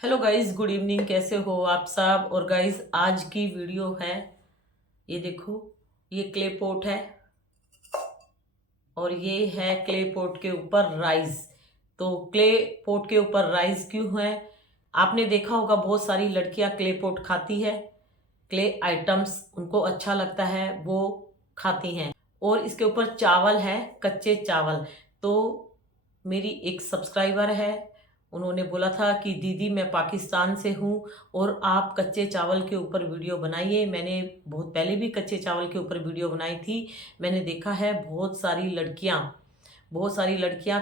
Hello guys, good evening. कैसे हो आप सब। और गाइस, आज की वीडियो है, ये देखो, ये क्ले पॉट है और ये है क्ले पॉट के ऊपर राइस। तो क्ले पॉट के ऊपर राइस क्यों है? आपने देखा होगा बहुत सारी लड़कियां क्ले पॉट खाती है, क्ले आइटम्स उनको अच्छा लगता है, वो खाती हैं। और इसके ऊपर चावल है, कच्चे चावल। तो मेरी एक सब्सक्राइबर है, उन्होंने बोला था कि दीदी मैं पाकिस्तान से हूँ और आप कच्चे चावल के ऊपर वीडियो बनाइए। मैंने बहुत पहले भी कच्चे चावल के ऊपर वीडियो बनाई थी। मैंने देखा है बहुत सारी लड़कियां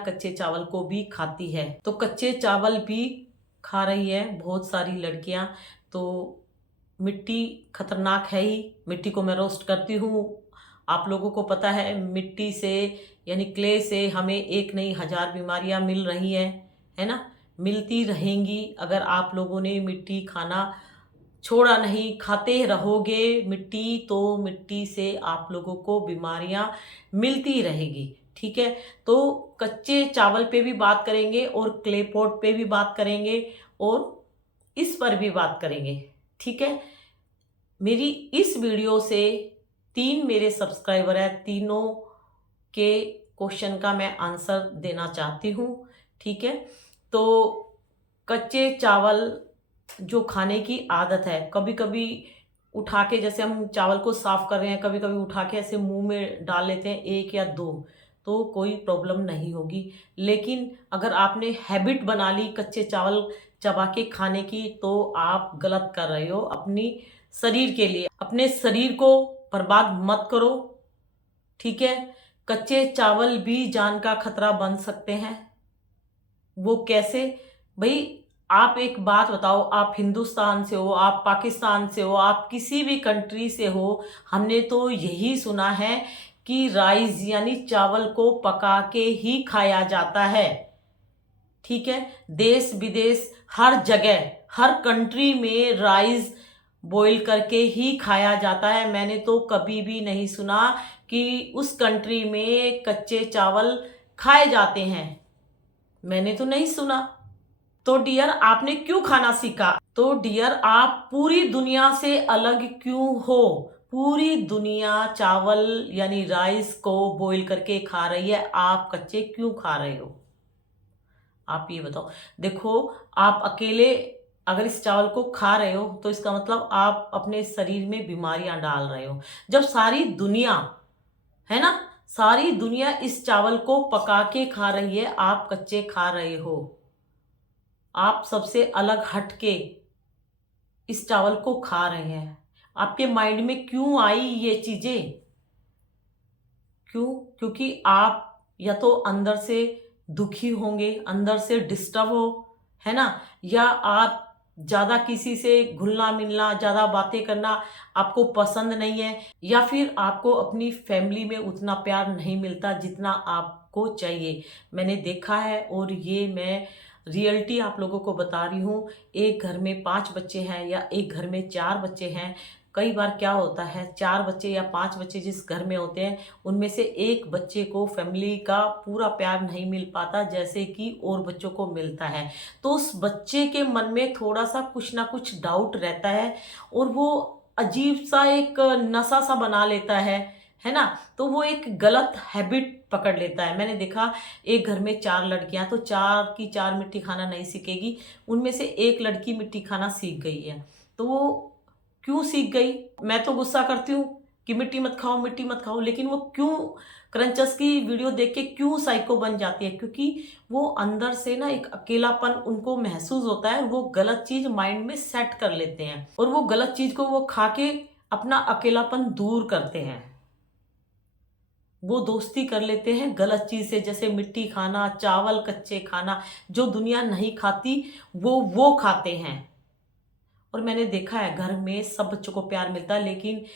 कच्चे चावल को भी खाती है, तो कच्चे चावल भी खा रही है बहुत सारी लड़कियां। तो मिट्टी खतरनाक है ही, मिट्टी को मैं रोस्ट करती हूँ। आप लोगों को पता है मिट्टी से यानी क्ले से हमें एक नहीं हजार बीमारियां मिल रही है ना, मिलती रहेंगी। अगर आप लोगों ने मिट्टी खाना छोड़ा नहीं, खाते रहोगे मिट्टी, तो मिट्टी से आप लोगों को बीमारियां मिलती रहेगी। ठीक है, तो कच्चे चावल पे भी बात करेंगे और क्ले पॉट पे भी बात करेंगे और इस पर भी बात करेंगे। ठीक है, मेरी इस वीडियो से तीन मेरे सब्सक्राइबर हैं, तीनों के क्वेश्चन का मैं आंसर देना चाहती हूँ। ठीक है, तो कच्चे चावल जो खाने की आदत है, कभी कभी उठा के, जैसे हम चावल को साफ कर रहे हैं, कभी कभी उठा के ऐसे मुंह में डाल लेते हैं एक या दो, तो कोई प्रॉब्लम नहीं होगी। लेकिन अगर आपने हैबिट बना ली कच्चे चावल चबा के खाने की, तो आप गलत कर रहे हो अपनी शरीर के लिए। अपने शरीर को बर्बाद मत करो। ठीक है, कच्चे चावल भी जान का खतरा बन सकते हैं। वो कैसे? भाई, आप एक बात बताओ, आप हिंदुस्तान से हो, आप पाकिस्तान से हो, आप किसी भी कंट्री से हो, हमने तो यही सुना है कि राइस यानी चावल को पका के ही खाया जाता है। ठीक है, देश विदेश हर जगह, हर कंट्री में राइस बॉईल करके ही खाया जाता है। मैंने तो कभी भी नहीं सुना कि उस कंट्री में कच्चे चावल खाए जाते हैं, मैंने तो नहीं सुना। तो डियर, आपने क्यों खाना सीखा? तो डियर, आप पूरी दुनिया से अलग क्यों हो? पूरी दुनिया चावल यानी राइस को बॉईल करके खा रही है, आप कच्चे क्यों खा रहे हो? आप ये बताओ। देखो, आप अकेले अगर इस चावल को खा रहे हो तो इसका मतलब आप अपने शरीर में बीमारियां डाल रहे हो। जब सारी दुनिया, है ना, सारी दुनिया इस चावल को पका के खा रही है, आप कच्चे खा रहे हो। आप सबसे अलग हट के इस चावल को खा रहे हैं। आपके माइंड में क्यों आई ये चीजें? क्यों? क्योंकि आप या तो अंदर से दुखी होंगे, अंदर से डिस्टर्ब हो, है ना, या आप ज्यादा किसी से घुलना मिलना, ज्यादा बातें करना आपको पसंद नहीं है, या फिर आपको अपनी फैमिली में उतना प्यार नहीं मिलता जितना आपको चाहिए। मैंने देखा है और ये मैं रियलिटी आप लोगों को बता रही हूँ। एक घर में 5 बच्चे हैं या एक घर में 4 बच्चे हैं, कई बार क्या होता है 4 बच्चे या 5 बच्चे जिस घर में होते हैं, उनमें से एक बच्चे को फैमिली का पूरा प्यार नहीं मिल पाता जैसे कि और बच्चों को मिलता है। तो उस बच्चे के मन में थोड़ा सा कुछ ना कुछ डाउट रहता है और वो अजीब सा एक नशा सा बना लेता है ना। तो वो एक गलत हैबिट पकड़ लेता है। मैंने देखा एक घर में 4 लड़कियां, तो 4 की 4 मिट्टी खाना नहीं सीखेगी, उनमें से एक लड़की मिट्टी खाना सीख गई है। तो वो क्यों सीख गई? मैं तो गुस्सा करती हूँ कि मिट्टी मत खाओ, मिट्टी मत खाओ, लेकिन वो क्यों क्रंचस की वीडियो देख के क्यों साइको बन जाती है? क्योंकि वो अंदर से ना एक अकेलापन उनको महसूस होता है, वो गलत चीज माइंड में सेट कर लेते हैं और वो गलत चीज को वो खा के अपना अकेलापन दूर करते हैं। वो दोस्ती कर लेते हैं गलत चीज से, जैसे मिट्टी खाना, चावल कच्चे खाना, जो दुनिया नहीं खाती वो खाते हैं। और मैंने देखा है घर में सब बच्चों को प्यार मिलता है, लेकिन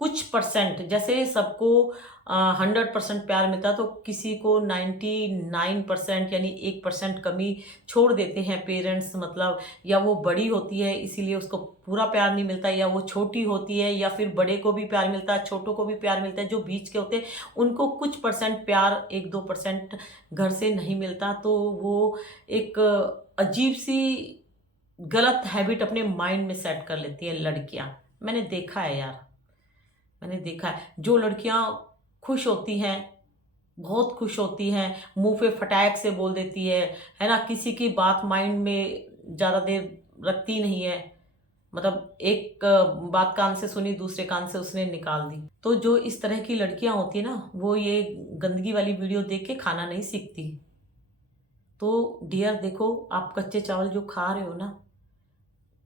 कुछ परसेंट, जैसे सबको 100% प्यार मिलता है, तो किसी को 99% यानी 1% कमी छोड़ देते हैं पेरेंट्स। मतलब या वो बड़ी होती है इसीलिए उसको पूरा प्यार नहीं मिलता, या वो छोटी होती है, या फिर बड़े को भी प्यार मिलता है, छोटों को भी प्यार मिलता है। जो बीच के होते हैं उनको कुछ परसेंट प्यार, 1-2% घर से नहीं मिलता। तो वो एक अजीब सी गलत हैबिट अपने माइंड में सेट कर लेती है लड़कियां। मैंने देखा है यार, मैंने देखा है जो लड़कियां खुश होती हैं, बहुत खुश होती हैं, मुंह पे फटाक से बोल देती है ना, किसी की बात माइंड में ज़्यादा देर रखती नहीं है। मतलब एक बात कान से सुनी, दूसरे कान से उसने निकाल दी। तो जो इस तरह की लड़कियां होती है ना, वो ये गंदगी वाली वीडियो देख के खाना नहीं सीखती। तो डियर देखो, आप कच्चे चावल जो खा रहे हो ना,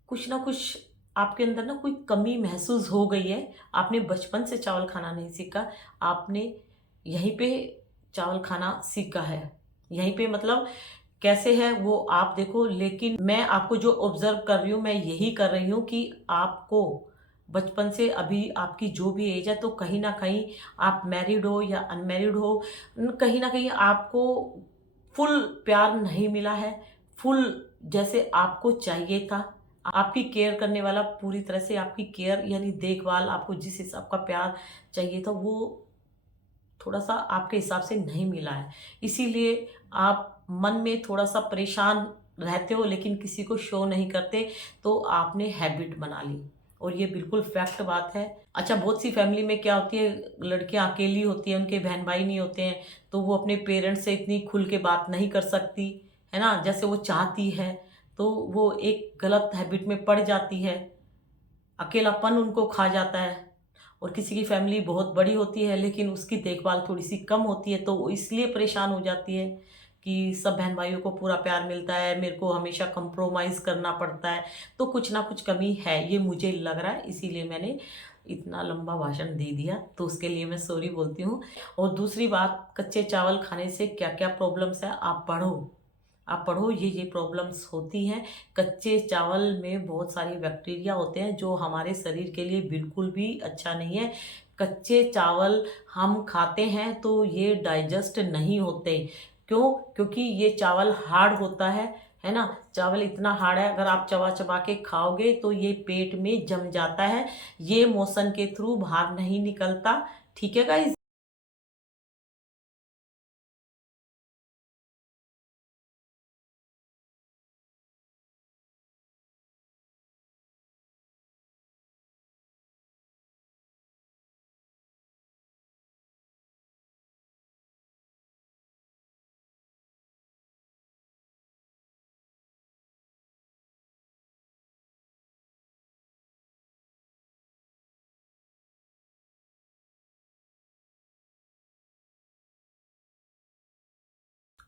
कुछ ना कुछ आपके अंदर ना कोई कमी महसूस हो गई है। आपने बचपन से चावल खाना नहीं सीखा, आपने यहीं पे चावल खाना सीखा है। यहीं पे मतलब कैसे है वो आप देखो। लेकिन मैं आपको जो ऑब्जर्व कर रही हूँ, मैं यही कर रही हूँ कि आपको बचपन से अभी आपकी जो भी एज है, तो कहीं ना कहीं आप मैरिड हो या अनमैरिड हो, कहीं ना कहीं आपको फुल प्यार नहीं मिला है, फुल जैसे आपको चाहिए था। आपकी केयर करने वाला पूरी तरह से आपकी केयर यानी देखभाल, आपको जिस हिसाब का प्यार चाहिए था वो थोड़ा सा आपके हिसाब से नहीं मिला है। इसीलिए आप मन में थोड़ा सा परेशान रहते हो, लेकिन किसी को शो नहीं करते। तो आपने हैबिट बना ली, और ये बिल्कुल फैक्ट बात है। अच्छा, बहुत सी फैमिली में क्या होती है, लड़कियां अकेली होती हैं, उनके बहन भाई नहीं होते हैं, तो वो अपने पेरेंट्स से इतनी खुल के बात नहीं कर सकती है ना, जैसे वो चाहती है। तो वो एक गलत हैबिट में पड़ जाती है, अकेलापन उनको खा जाता है। और किसी की फैमिली बहुत बड़ी होती है, लेकिन उसकी देखभाल थोड़ी सी कम होती है, तो वो इसलिए परेशान हो जाती है कि सब बहन भाइयों को पूरा प्यार मिलता है, मेरे को हमेशा कंप्रोमाइज़ करना पड़ता है। तो कुछ ना कुछ कमी है, ये मुझे लग रहा है, इसीलिए मैंने इतना लंबा भाषण दे दिया, तो उसके लिए मैं सॉरी बोलती हूँ। और दूसरी बात, कच्चे चावल खाने से क्या क्या प्रॉब्लम्स है आप पढ़ो, आप पढ़ो, ये प्रॉब्लम्स होती हैं। कच्चे चावल में बहुत सारे बैक्टीरिया होते हैं जो हमारे शरीर के लिए बिल्कुल भी अच्छा नहीं है। कच्चे चावल हम खाते हैं तो ये डाइजेस्ट नहीं होते। क्यों? क्योंकि ये चावल हार्ड होता है ना। चावल इतना हार्ड है, अगर आप चबा चबा के खाओगे तो ये पेट में जम जाता है, ये मोशन के थ्रू बाहर नहीं निकलता। ठीक है गाइस।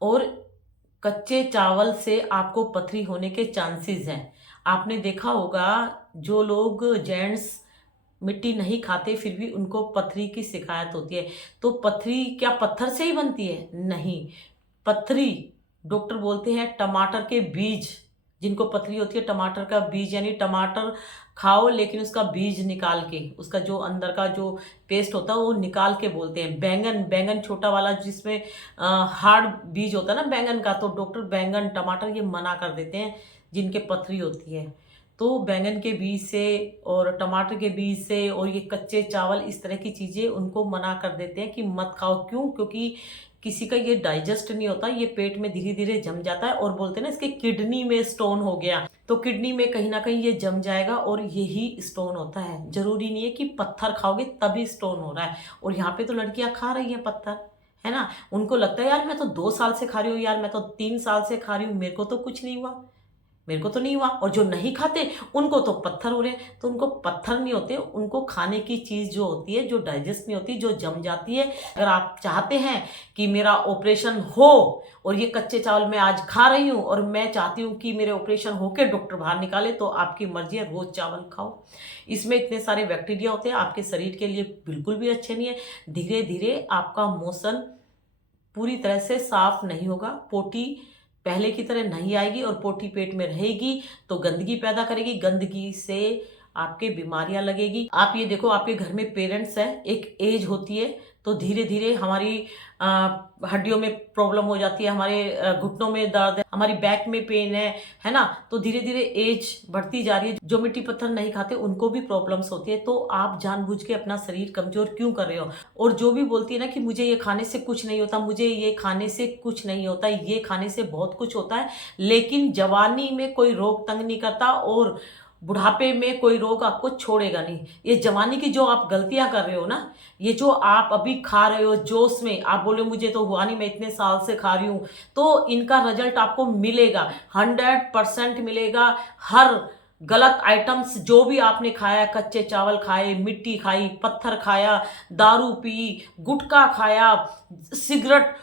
और कच्चे चावल से आपको पथरी होने के चांसेस हैं। आपने देखा होगा, जो लोग जेंट्स मिट्टी नहीं खाते फिर भी उनको पथरी की शिकायत होती है। तो पथरी क्या पत्थर से ही बनती है? नहीं। पथरी डॉक्टर बोलते हैं टमाटर के बीज, जिनको पथरी होती है, टमाटर का बीज, यानी टमाटर खाओ लेकिन उसका बीज निकाल के, उसका जो अंदर का जो पेस्ट होता है वो निकाल के बोलते हैं। बैंगन, बैंगन छोटा वाला जिसमें हार्ड बीज होता है ना बैंगन का, तो डॉक्टर बैंगन टमाटर ये मना कर देते हैं जिनके पथरी होती है। तो बैंगन के बीज से और टमाटर के बीज से और ये कच्चे चावल, इस तरह की चीज़ें उनको मना कर देते हैं कि मत खाओ। क्यों? क्योंकि किसी का ये डाइजेस्ट नहीं होता, ये पेट में धीरे धीरे जम जाता है, और बोलते हैं ना इसके किडनी में स्टोन हो गया, तो किडनी में कहीं ना कहीं ये जम जाएगा और यही स्टोन होता है। जरूरी नहीं है कि पत्थर खाओगे तभी स्टोन हो रहा है। और यहाँ पे तो लड़कियां खा रही हैं पत्थर, है ना। उनको लगता है यार मैं तो 2 साल से खा रही हूँ, यार मैं तो 3 साल से खा रही हूँ, मेरे को तो कुछ नहीं हुआ, मेरे को तो नहीं हुआ। और जो नहीं खाते उनको तो पत्थर हो रहे हैं। तो उनको पत्थर नहीं होते, उनको खाने की चीज़ जो होती है, जो डाइजेस्ट नहीं होती, जो जम जाती है। अगर आप चाहते हैं कि मेरा ऑपरेशन हो, और ये कच्चे चावल मैं आज खा रही हूँ और मैं चाहती हूँ कि मेरे ऑपरेशन होके डॉक्टर बाहर निकाले, तो आपकी मर्जी है, रोज चावल खाओ। इसमें इतने सारे बैक्टीरिया होते हैं, आपके शरीर के लिए बिल्कुल भी अच्छे नहीं है। धीरे धीरे आपका मोशन पूरी तरह से साफ नहीं होगा, पोटी पहले की तरह नहीं आएगी, और पोटी पेट में रहेगी तो गंदगी पैदा करेगी, गंदगी से आपके बीमारियां लगेगी। आप ये देखो, आपके घर में पेरेंट्स हैं, एक एज होती है, तो धीरे धीरे हमारी हड्डियों में प्रॉब्लम हो जाती है, हमारे घुटनों में दर्द है, हमारी बैक में पेन है ना। तो धीरे धीरे एज बढ़ती जा रही है। जो मिट्टी पत्थर नहीं खाते उनको भी प्रॉब्लम्स होती है। तो आप जानबूझ के अपना शरीर कमजोर क्यों कर रहे हो? और जो भी बोलती है ना कि मुझे ये खाने से कुछ नहीं होता, मुझे ये खाने से कुछ नहीं होता, ये खाने से बहुत कुछ होता है, लेकिन जवानी में कोई रोग तंग नहीं करता और बुढ़ापे में कोई रोग आपको छोड़ेगा नहीं। ये जवानी की जो आप गलतियां कर रहे हो ना, ये जो आप अभी खा रहे हो जोश में, आप बोले मुझे तो हुआ नहीं, मैं इतने साल से खा रही हूं, तो इनका रिजल्ट आपको मिलेगा, 100% मिलेगा। हर गलत आइटम्स जो भी आपने खाया, कच्चे चावल खाए, मिट्टी खाई, पत्थर खाया, दारू पी, गुटखा खाया, सिगरेट,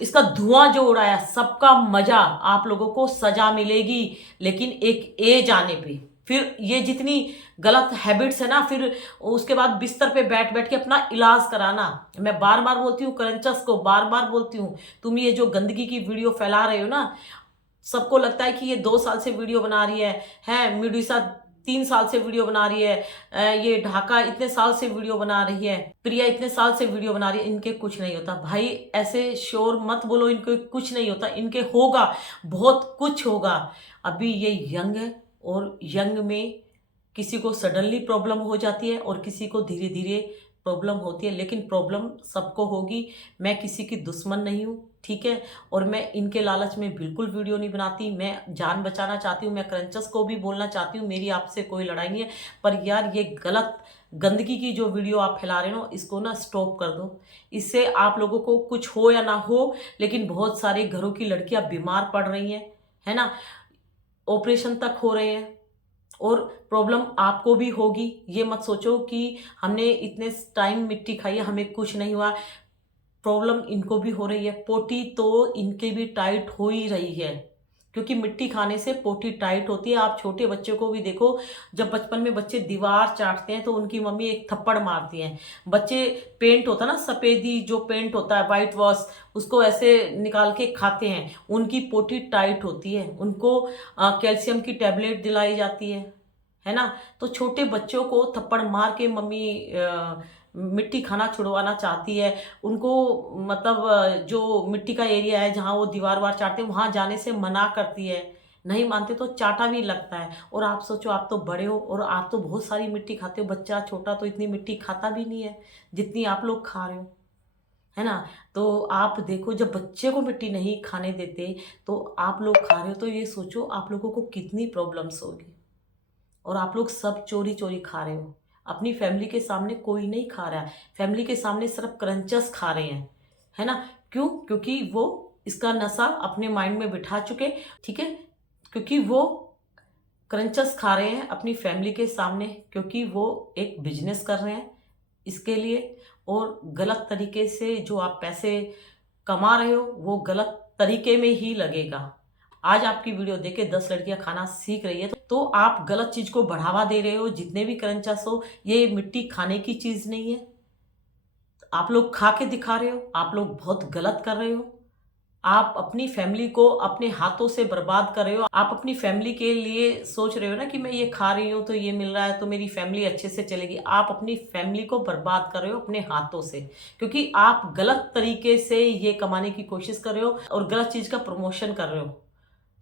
इसका धुआं जो उड़ाया, सबका मजा आप लोगों को सजा मिलेगी, लेकिन एक एज आने पे। फिर ये जितनी गलत हैबिट्स है ना, फिर उसके बाद बिस्तर पे बैठ बैठ के अपना इलाज कराना। मैं बार बार बोलती हूँ, क्रंचर्स को बार बार बोलती हूँ, तुम ये जो गंदगी की वीडियो फैला रहे हो ना, सबको लगता है कि ये 2 साल से वीडियो बना रही है मीडुसा 3 साल से वीडियो बना रही है, ये ढाका इतने साल से वीडियो बना रही है, प्रिया इतने साल से वीडियो बना रही है, इनके कुछ नहीं होता। भाई ऐसे शोर मत बोलो, इनके कुछ नहीं होता, इनके होगा, बहुत कुछ होगा। अभी ये यंग है और यंग में किसी को सडनली प्रॉब्लम हो जाती है और किसी को धीरे धीरे प्रॉब्लम होती है, लेकिन प्रॉब्लम सबको होगी। मैं किसी की दुश्मन नहीं हूँ, ठीक है, और मैं इनके लालच में बिल्कुल वीडियो नहीं बनाती। मैं जान बचाना चाहती हूँ, मैं क्रंचर्स को भी बोलना चाहती हूँ, मेरी आपसे कोई लड़ाई नहीं है, पर यार ये गलत गंदगी की जो वीडियो आप फैला रहे हो इसको ना स्टॉप कर दो। इससे आप लोगों को कुछ हो या ना हो, लेकिन बहुत सारे घरों की लड़कियां बीमार पड़ रही हैं, है ना, ऑपरेशन तक हो रहे हैं, और प्रॉब्लम आपको भी होगी। ये मत सोचो कि हमने इतने टाइम मिट्टी खाई है हमें कुछ नहीं हुआ, प्रॉब्लम इनको भी हो रही है। पोटी तो इनके भी टाइट हो ही रही है, क्योंकि मिट्टी खाने से पोटी टाइट होती है। आप छोटे बच्चों को भी देखो, जब बचपन में बच्चे दीवार चाटते हैं तो उनकी मम्मी एक थप्पड़ मारती है। बच्चे पेंट होता है ना, सफ़ेदी जो पेंट होता है, वाइट वॉश, उसको ऐसे निकाल के खाते हैं, उनकी पोटी टाइट होती है, उनको कैल्शियम की टैबलेट दिलाई जाती है ना। तो छोटे बच्चों को थप्पड़ मार के मम्मी मिट्टी खाना छुड़वाना चाहती है। उनको मतलब जो मिट्टी का एरिया है जहाँ वो दीवार वार चाटते हैं वहाँ जाने से मना करती है, नहीं मानते तो चाटा भी लगता है। और आप सोचो, आप तो बड़े हो और आप तो बहुत सारी मिट्टी खाते हो, बच्चा छोटा तो इतनी मिट्टी खाता भी नहीं है जितनी आप लोग खा रहे हो, है ना। तो आप देखो, जब बच्चे को मिट्टी नहीं खाने देते तो आप लोग खा रहे हो, तो ये सोचो आप लोगों को कितनी प्रॉब्लम्स होगी। और आप लोग सब चोरी चोरी खा रहे हो, अपनी फैमिली के सामने कोई नहीं खा रहा है, फैमिली के सामने सिर्फ क्रंचर्स खा रहे हैं, है ना। क्यों? क्योंकि वो इसका नशा अपने माइंड में बिठा चुके, ठीक है, क्योंकि वो क्रंचर्स खा रहे हैं अपनी फैमिली के सामने, क्योंकि वो एक बिजनेस कर रहे हैं इसके लिए। और गलत तरीके से जो आप पैसे कमा रहे हो वो गलत तरीके में ही लगेगा। आज आपकी वीडियो देख के 10 लड़कियां खाना सीख रही है, तो आप गलत चीज को बढ़ावा दे रहे हो। जितने भी क्रंचर्स हो, ये मिट्टी खाने की चीज नहीं है, आप लोग खा के दिखा रहे हो, आप लोग बहुत गलत कर रहे हो। आप अपनी फैमिली को अपने हाथों से बर्बाद कर रहे हो। आप अपनी फैमिली के लिए सोच रहे हो ना कि मैं ये खा रही हूँ तो ये मिल रहा है तो मेरी फैमिली अच्छे से चलेगी। आप अपनी फैमिली को बर्बाद कर रहे हो अपने हाथों से, क्योंकि आप गलत तरीके से ये कमाने की कोशिश कर रहे हो और गलत चीज का प्रमोशन कर रहे हो,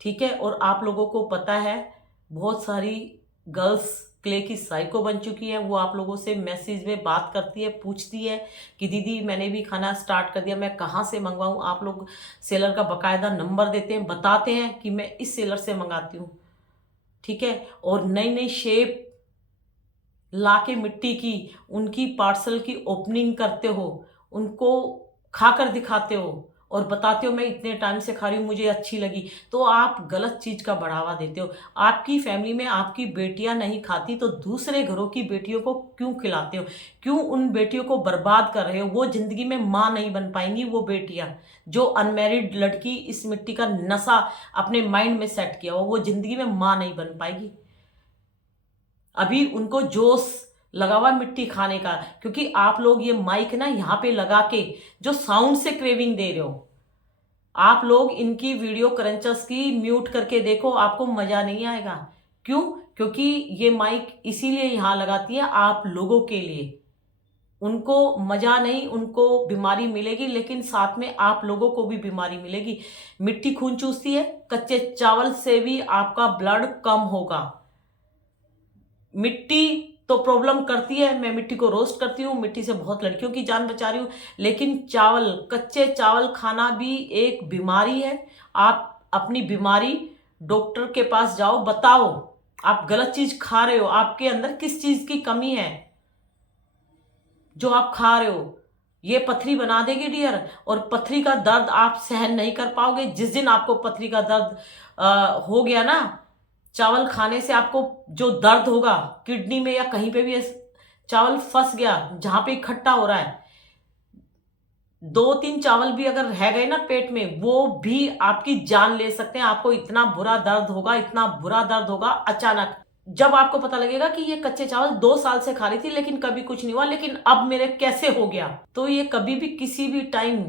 ठीक है। और आप लोगों को पता है, बहुत सारी गर्ल्स क्ले की साइको बन चुकी है। वो आप लोगों से मैसेज में बात करती है, पूछती है कि दीदी मैंने भी खाना स्टार्ट कर दिया, मैं कहाँ से मंगवाऊँ। आप लोग सेलर का बकायदा नंबर देते हैं, बताते हैं कि मैं इस सेलर से मंगाती हूँ, ठीक है। और नई नई शेप ला के मिट्टी की उनकी पार्सल की ओपनिंग करते हो, उनको खाकर दिखाते हो और बताते हो मैं इतने टाइम से खा रही हूँ, मुझे अच्छी लगी। तो आप गलत चीज का बढ़ावा देते हो। आपकी फैमिली में आपकी बेटियां नहीं खाती तो दूसरे घरों की बेटियों को क्यों खिलाते हो? क्यों उन बेटियों को बर्बाद कर रहे हो? वो जिंदगी में माँ नहीं बन पाएंगी। वो बेटियां जो अनमैरिड लड़की इस मिट्टी का नशा अपने माइंड में सेट किया हो, वो जिंदगी में माँ नहीं बन पाएगी। अभी उनको जोश लगा हुआ मिट्टी खाने का, क्योंकि आप लोग ये माइक ना यहाँ पे लगा के जो साउंड से क्रेविंग दे रहे हो, आप लोग इनकी वीडियो क्रंचर्स की म्यूट करके देखो, आपको मजा नहीं आएगा। क्यों? क्योंकि ये माइक इसीलिए यहाँ लगाती है आप लोगों के लिए, उनको मजा नहीं, उनको बीमारी मिलेगी, लेकिन साथ में आप लोगों को भी बीमारी मिलेगी। मिट्टी खून चूसती है, कच्चे चावल से भी आपका ब्लड कम होगा। मिट्टी तो प्रॉब्लम करती है, मैं मिट्टी को रोस्ट करती हूँ, मिट्टी से बहुत लड़कियों की जान बचा रही हूँ, लेकिन चावल, कच्चे चावल खाना भी एक बीमारी है। आप अपनी बीमारी डॉक्टर के पास जाओ, बताओ आप गलत चीज खा रहे हो, आपके अंदर किस चीज की कमी है जो आप खा रहे हो। ये पथरी बना देगी डियर, और पथरी का दर्द आप सहन नहीं कर पाओगे। जिस दिन आपको पथरी का दर्द हो गया ना, चावल खाने से आपको जो दर्द होगा किडनी में या कहीं पे भी, चावल फंस गया जहां पे इकट्ठा हो रहा है, 2-3 चावल भी अगर रह गए ना पेट में, वो भी आपकी जान ले सकते हैं। आपको इतना बुरा दर्द होगा, इतना बुरा दर्द होगा अचानक, जब आपको पता लगेगा कि ये कच्चे चावल 2 साल से खा रही थी लेकिन कभी कुछ नहीं हुआ, लेकिन अब मेरे कैसे हो गया। तो ये कभी भी किसी भी टाइम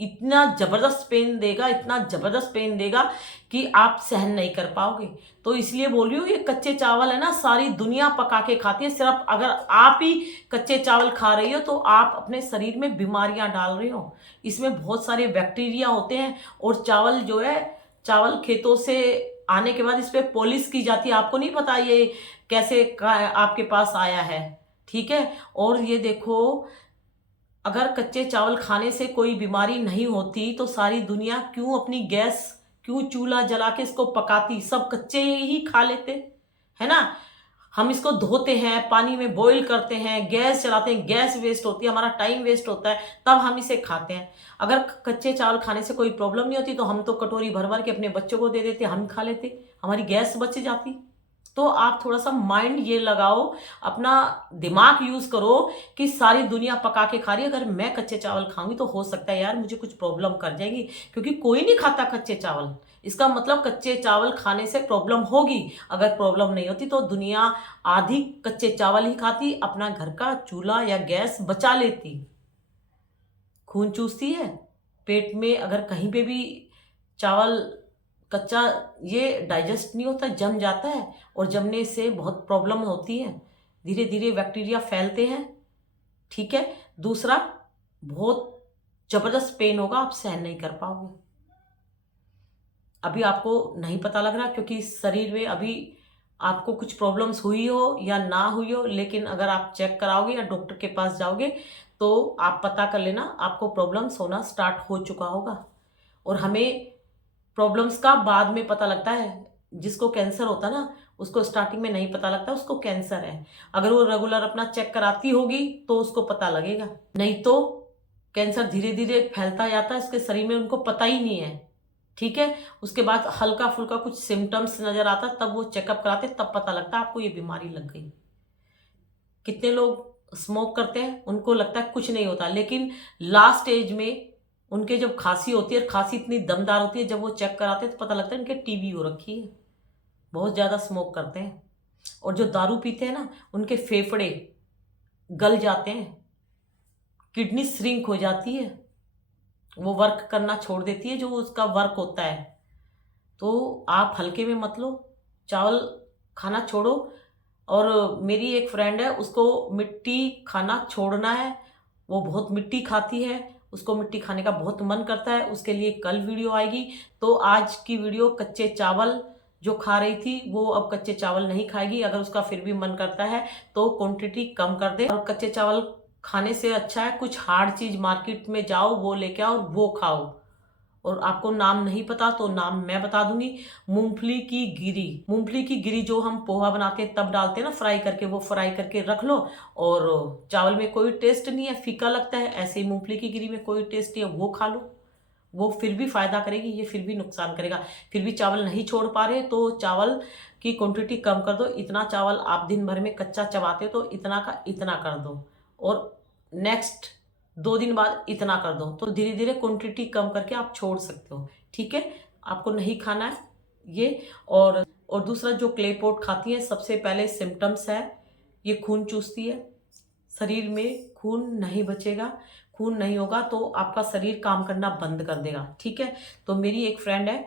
इतना जबरदस्त पेन देगा, इतना जबरदस्त पेन देगा कि आप सहन नहीं कर पाओगे। तो इसलिए बोल रही हूँ, ये कच्चे चावल है ना, सारी दुनिया पका के खाती है। सिर्फ अगर आप ही कच्चे चावल खा रही हो तो आप अपने शरीर में बीमारियां डाल रहे हो। इसमें बहुत सारे बैक्टीरिया होते हैं, और चावल जो है, चावल खेतों से आने के बाद इस पे पॉलिश की जाती है। आपको नहीं पता ये कैसे आपके पास आया है, ठीक है। और ये देखो, अगर कच्चे चावल खाने से कोई बीमारी नहीं होती तो सारी दुनिया क्यों अपनी गैस, क्यों चूल्हा जला के इसको पकाती, सब कच्चे ही खा लेते, है ना। हम इसको धोते हैं, पानी में बॉईल करते हैं, गैस चलाते हैं, गैस वेस्ट होती है, हमारा टाइम वेस्ट होता है, तब हम इसे खाते हैं। अगर कच्चे चावल खाने से कोई प्रॉब्लम नहीं होती तो हम तो कटोरी भर भर के अपने बच्चों को दे देते, हम खा लेते, हमारी गैस बच जाती। तो आप थोड़ा सा माइंड ये लगाओ, अपना दिमाग यूज करो कि सारी दुनिया पका के खा रही है, अगर मैं कच्चे चावल खाऊंगी तो हो सकता है यार मुझे कुछ प्रॉब्लम कर जाएगी, क्योंकि कोई नहीं खाता कच्चे चावल। इसका मतलब कच्चे चावल खाने से प्रॉब्लम होगी। अगर प्रॉब्लम नहीं होती तो दुनिया आधी कच्चे चावल ही खाती, अपना घर का चूल्हा या गैस बचा लेती। खून चूसती है पेट में, अगर कहीं पे भी चावल कच्चा, ये डाइजेस्ट नहीं होता, जम जाता है, और जमने से बहुत प्रॉब्लम होती है, धीरे धीरे बैक्टीरिया फैलते हैं, ठीक है। दूसरा, बहुत जबरदस्त पेन होगा, आप सहन नहीं कर पाओगे। अभी आपको नहीं पता लग रहा क्योंकि शरीर में अभी आपको कुछ प्रॉब्लम्स हुई हो या ना हुई हो, लेकिन अगर आप चेक कराओगे या डॉक्टर के पास जाओगे तो आप पता कर लेना आपको प्रॉब्लम्स होना स्टार्ट हो चुका होगा। और हमें प्रॉब्लम्स का बाद में पता लगता है। जिसको कैंसर होता है ना, उसको स्टार्टिंग में नहीं पता लगता उसको कैंसर है। अगर वो रेगुलर अपना चेक कराती होगी तो उसको पता लगेगा, नहीं तो कैंसर धीरे धीरे फैलता जाता है उसके शरीर में, उनको पता ही नहीं है, ठीक है। उसके बाद हल्का फुल्का कुछ सिम्टम्स नजर आता, तब वो चेकअप कराते, तब पता लगता है आपको ये बीमारी लग गई। कितने लोग स्मोक करते हैं, उनको लगता है कुछ नहीं होता, लेकिन लास्ट एज में उनके जब खांसी होती है, और खांसी इतनी दमदार होती है, जब वो चेक कराते हैं तो पता लगता है इनके टीबी हो रखी है, बहुत ज़्यादा स्मोक करते हैं। और जो दारू पीते हैं ना, उनके फेफड़े गल जाते हैं, किडनी श्रिंक हो जाती है, वो वर्क करना छोड़ देती है जो उसका वर्क होता है। तो आप हल्के में मत लो, चावल खाना छोड़ो। और मेरी एक फ्रेंड है, उसको मिट्टी खाना छोड़ना है, वो बहुत मिट्टी खाती है, उसको मिट्टी खाने का बहुत मन करता है, उसके लिए कल वीडियो आएगी। तो आज की वीडियो कच्चे चावल जो खा रही थी वो अब कच्चे चावल नहीं खाएगी। अगर उसका फिर भी मन करता है तो क्वांटिटी कम कर दे, और कच्चे चावल खाने से अच्छा है कुछ हार्ड चीज मार्केट में जाओ, वो लेके आओ और वो खाओ। और आपको नाम नहीं पता तो नाम मैं बता दूंगी। मूंगफली की गिरी, मूंगफली की गिरी जो हम पोहा बनाते हैं तब डालते हैं ना फ्राई करके, वो फ्राई करके रख लो। और चावल में कोई टेस्ट नहीं है, फीका लगता है, ऐसे ही मूंगफली की गिरी में कोई टेस्ट नहीं है, वो खा लो, वो फिर भी फायदा करेगी, ये फिर भी नुकसान करेगा। फिर भी चावल नहीं छोड़ पा रहे तो चावल की क्वांटिटी कम कर दो। इतना चावल आप दिन भर में कच्चा चबाते हो तो इतना का इतना कर दो, और नेक्स्ट 2 दिन बाद इतना कर दो, तो धीरे धीरे क्वांटिटी कम करके आप छोड़ सकते हो, ठीक है। आपको नहीं खाना है ये। और दूसरा, जो क्ले पॉट खाती है, सबसे पहले सिम्टम्स है ये खून चूसती है, शरीर में खून नहीं बचेगा, खून नहीं होगा तो आपका शरीर काम करना बंद कर देगा, ठीक है। तो मेरी एक फ्रेंड है,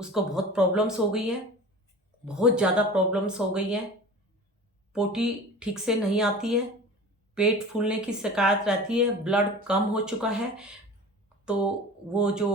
उसको बहुत प्रॉब्लम्स हो गई है, बहुत ज़्यादा प्रॉब्लम्स हो गई हैं, पोटी ठीक से नहीं आती है, पेट फूलने की शिकायत रहती है, ब्लड कम हो चुका है, तो वो जो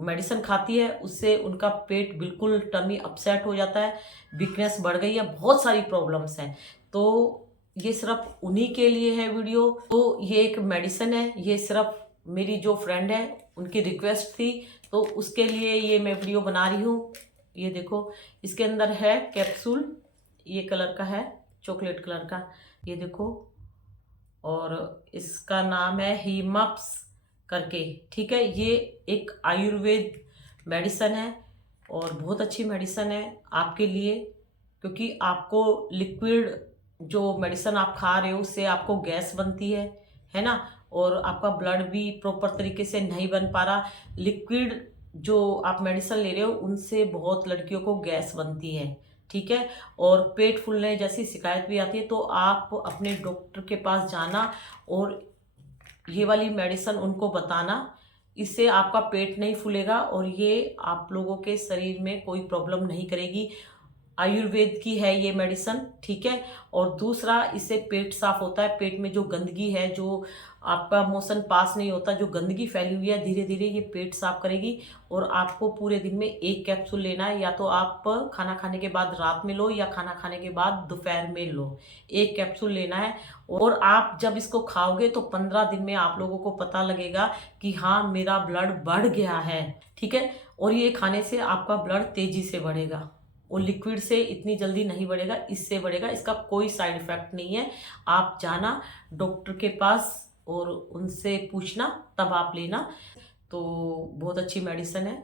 मेडिसिन खाती है उससे उनका पेट बिल्कुल टमी अपसेट हो जाता है, वीकनेस बढ़ गई है, बहुत सारी प्रॉब्लम्स हैं। तो ये सिर्फ उन्हीं के लिए है वीडियो। तो ये एक मेडिसिन है, ये सिर्फ मेरी जो फ्रेंड है उनकी रिक्वेस्ट थी, तो उसके लिए ये मैं वीडियो बना रही हूँ। ये देखो, इसके अंदर है कैप्सूल, ये कलर का है, चॉकलेट कलर का, ये देखो। और इसका नाम है हीमप्स करके, ठीक है। ये एक आयुर्वेद मेडिसन है और बहुत अच्छी मेडिसन है आपके लिए, क्योंकि आपको लिक्विड जो मेडिसन आप खा रहे हो उससे आपको गैस बनती है ना, और आपका ब्लड भी प्रॉपर तरीके से नहीं बन पा रहा। लिक्विड जो आप मेडिसिन ले रहे हो उनसे बहुत लड़कियों को गैस बनती है, ठीक है, और पेट फूलने जैसी शिकायत भी आती है। तो आप अपने डॉक्टर के पास जाना और ये वाली मेडिसिन उनको बताना, इससे आपका पेट नहीं फूलेगा और ये आप लोगों के शरीर में कोई प्रॉब्लम नहीं करेगी। आयुर्वेद की है ये मेडिसिन, ठीक है। और दूसरा, इससे पेट साफ होता है, पेट में जो गंदगी है, जो आपका मोशन पास नहीं होता, जो गंदगी फैली हुई है, धीरे धीरे ये पेट साफ करेगी। और आपको पूरे दिन में एक कैप्सूल लेना है, या तो आप खाना खाने के बाद रात में लो या खाना खाने के बाद दोपहर में लो, एक कैप्सूल लेना है। और आप जब इसको खाओगे तो 15 दिन में आप लोगों को पता लगेगा कि हाँ मेरा ब्लड बढ़ गया है, ठीक है। और ये खाने से आपका ब्लड तेजी से बढ़ेगा और लिक्विड से इतनी जल्दी नहीं बढ़ेगा, इससे बढ़ेगा। इसका कोई साइड इफेक्ट नहीं है। आप जाना डॉक्टर के पास और उनसे पूछना, तब आप लेना। तो बहुत अच्छी मेडिसिन है,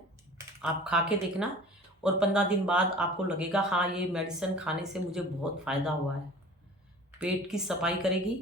आप खा के देखना और 15 दिन बाद आपको लगेगा हाँ ये मेडिसिन खाने से मुझे बहुत फ़ायदा हुआ है। पेट की सफाई करेगी,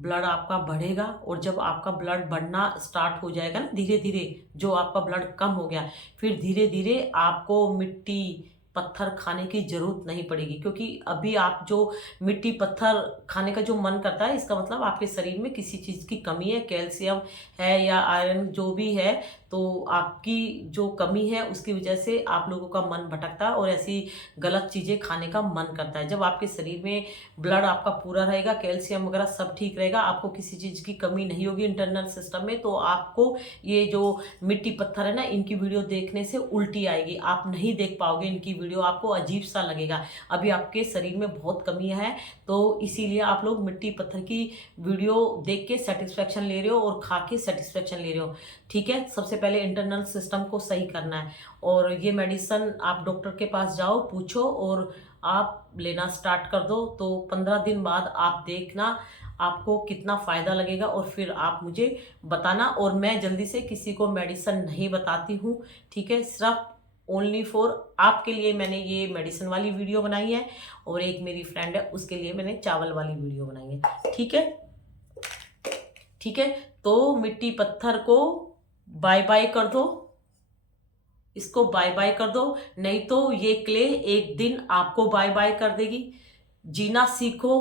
ब्लड आपका बढ़ेगा, और जब आपका ब्लड बढ़ना स्टार्ट हो जाएगा ना धीरे धीरे, जो आपका ब्लड कम हो गया, फिर धीरे धीरे आपको मिट्टी पत्थर खाने की जरूरत नहीं पड़ेगी। क्योंकि अभी आप जो मिट्टी पत्थर खाने का जो मन करता है, इसका मतलब आपके शरीर में किसी चीज़ की कमी है, कैल्शियम है या आयरन जो भी है, तो आपकी जो कमी है उसकी वजह से आप लोगों का मन भटकता है और ऐसी गलत चीज़ें खाने का मन करता है। जब आपके शरीर में ब्लड आपका पूरा रहेगा, कैल्शियम वगैरह सब ठीक रहेगा, आपको किसी चीज़ की कमी नहीं होगी इंटरनल सिस्टम में, तो आपको ये जो मिट्टी पत्थर है ना, इनकी वीडियो देखने से उल्टी आएगी, आप नहीं देख पाओगे इनकी वीडियो, आपको अजीब सा लगेगा। अभी आपके शरीर में बहुत कमी है, तो इसीलिए आप लोग मिट्टी पत्थर की वीडियो देख के सेटिस्फेक्शन ले रहे हो और खा के सेटिस्फेक्शन ले रहे हो, ठीक है। सबसे पहले इंटरनल सिस्टम को सही करना है। और ये मेडिसिन आप डॉक्टर के पास जाओ, पूछो और आप लेना स्टार्ट कर दो। तो 15 दिन बाद आप देखना आपको कितना फ़ायदा लगेगा और फिर आप मुझे बताना। और मैं जल्दी से किसी को मेडिसिन नहीं बताती हूँ, ठीक है। सिर्फ ओनली फॉर आपके लिए मैंने ये मेडिसिन वाली वीडियो बनाई है, और एक मेरी फ्रेंड है उसके लिए मैंने चावल वाली वीडियो बनाई है, ठीक है, ठीक है। तो मिट्टी पत्थर को बाय बाय कर दो, इसको बाय बाय कर दो, नहीं तो ये क्ले एक दिन आपको बाय बाय कर देगी। जीना सीखो,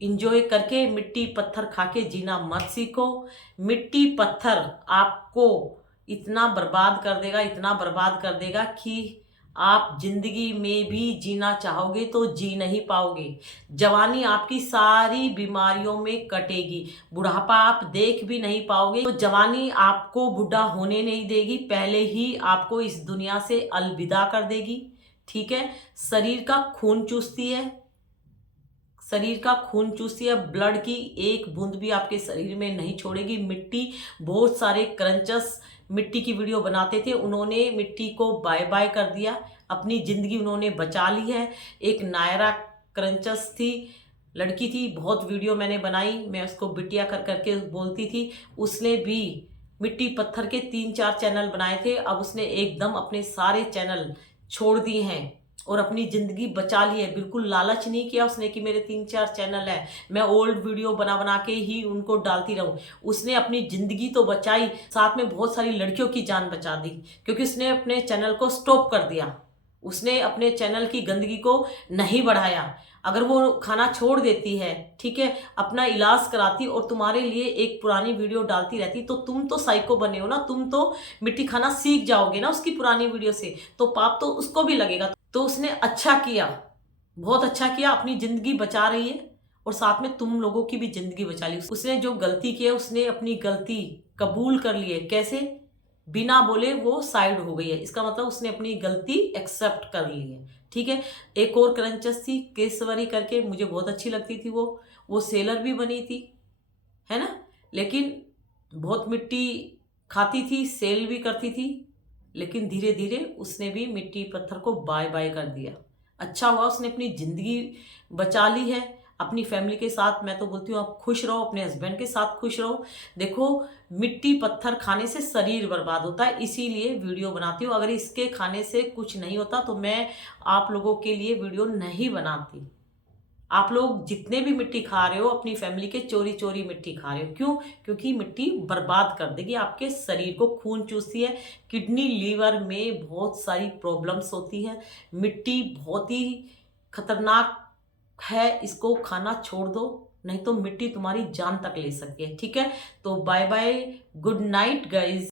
इंजॉय करके, मिट्टी पत्थर खा के जीना मत सीखो। मिट्टी पत्थर आपको इतना बर्बाद कर देगा, इतना बर्बाद कर देगा कि आप जिंदगी में भी जीना चाहोगे तो जी नहीं पाओगे। जवानी आपकी सारी बीमारियों में कटेगी, बुढ़ापा आप देख भी नहीं पाओगे। तो जवानी आपको बुढ़ा होने नहीं देगी, पहले ही आपको इस दुनिया से अलविदा कर देगी, ठीक है। शरीर का खून चूसती है, शरीर का खून चूसती है, ब्लड की एक बूंद भी आपके शरीर में नहीं छोड़ेगी मिट्टी। बहुत सारे क्रंचस मिट्टी की वीडियो बनाते थे, उन्होंने मिट्टी को बाय बाय कर दिया, अपनी जिंदगी उन्होंने बचा ली है। एक नायरा क्रंचस थी, लड़की थी, बहुत वीडियो मैंने बनाई, मैं उसको बिटिया कर करके बोलती थी। उसने भी मिट्टी पत्थर के 3-4 चैनल बनाए थे, अब उसने एकदम अपने सारे चैनल छोड़ दिए हैं और अपनी ज़िंदगी बचा ली है। बिल्कुल लालच नहीं किया उसने कि मेरे 3-4 चैनल हैं, मैं ओल्ड वीडियो बना बना के ही उनको डालती रहूं। उसने अपनी ज़िंदगी तो बचाई, साथ में बहुत सारी लड़कियों की जान बचा दी, क्योंकि उसने अपने चैनल को स्टॉप कर दिया, उसने अपने चैनल की गंदगी को नहीं बढ़ाया। अगर वो खाना छोड़ देती है, ठीक है, अपना इलाज कराती और तुम्हारे लिए एक पुरानी वीडियो डालती रहती, तो तुम तो साइको बने हो ना, तुम तो मिट्टी खाना सीख जाओगे ना उसकी पुरानी वीडियो से, तो पाप तो उसको भी लगेगा। तो उसने अच्छा किया, बहुत अच्छा किया, अपनी ज़िंदगी बचा रही है और साथ में तुम लोगों की भी जिंदगी बचा ली। उसने जो गलती की है, उसने अपनी गलती कबूल कर ली है। कैसे? बिना बोले वो साइड हो गई है। इसका मतलब उसने अपनी गलती एक्सेप्ट कर ली है। ठीक है। एक और क्रंचस थी केसवरी करके, मुझे बहुत अच्छी लगती थी वो सेलर भी बनी थी, है ना, लेकिन बहुत मिट्टी खाती थी, सेल भी करती थी, लेकिन धीरे धीरे उसने भी मिट्टी पत्थर को बाय बाय कर दिया। अच्छा हुआ उसने अपनी जिंदगी बचा ली है अपनी फैमिली के साथ। मैं तो बोलती हूँ आप खुश रहो, अपने हस्बैंड के साथ खुश रहो। देखो, मिट्टी पत्थर खाने से शरीर बर्बाद होता है, इसीलिए वीडियो बनाती हूँ। अगर इसके खाने से कुछ नहीं होता तो मैं आप लोगों के लिए वीडियो नहीं बनाती। आप लोग जितने भी मिट्टी खा रहे हो, अपनी फैमिली के चोरी चोरी मिट्टी खा रहे हो। क्यों? क्योंकि मिट्टी बर्बाद कर देगी आपके शरीर को, खून चूसती है, किडनी लीवर में बहुत सारी प्रॉब्लम्स होती है। मिट्टी बहुत ही खतरनाक है, इसको खाना छोड़ दो, नहीं तो मिट्टी तुम्हारी जान तक ले सकती है। ठीक है, तो bye bye, good night guys.